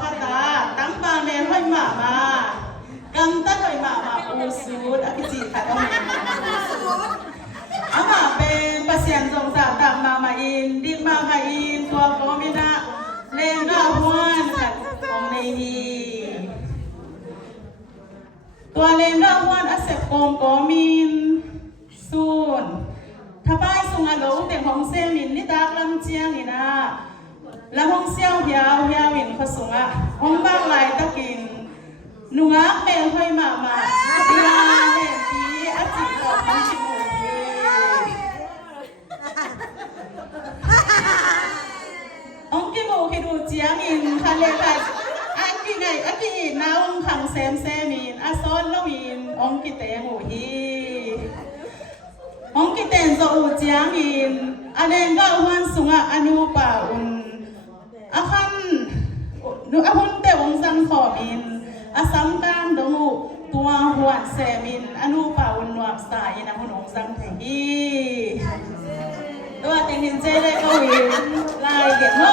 คตาตั้งบางเมย์ห้อยหมามากำตั้งห้อยหมาอูสูดอภิจิตค่ะต้องมีอามาเป็นปัสยันทรงสาตักมาอินดิมาอินตัวโกมินะเลงกาฮวนค่ะของในฮีตัวเลงกาฮวนอาเซปโกมโกมินซูนถ้าไปสุงอโลเด็กของเซมินนี่ตากลำเจียงนี่นะแล้วห้องเซี่ยวเหี่ยววินเขาสุงอ่ะห้องบ้างลายตะกินหนุ่งอักเมลห้อยมาตีลาเด่นปีอาจิตดอกน้ำชิมูองกิโมคิดูเจียมินคันเลค่ะอันกี่ไงอันกี่น้าองขังเซมินอาซอนละวินองกิเตมูฮีองกิเตนโซอูเจียมินอันเองก็วันสุงอ่ะอนุป่าอุนอาคันดูอาหุนเตองซังขอมินอาสัมการดงูตัวหัวเซมินอนุป่าอุนนวบสายนะหุนองซังเทงีตัวเต็งหินเจได้ก็วิน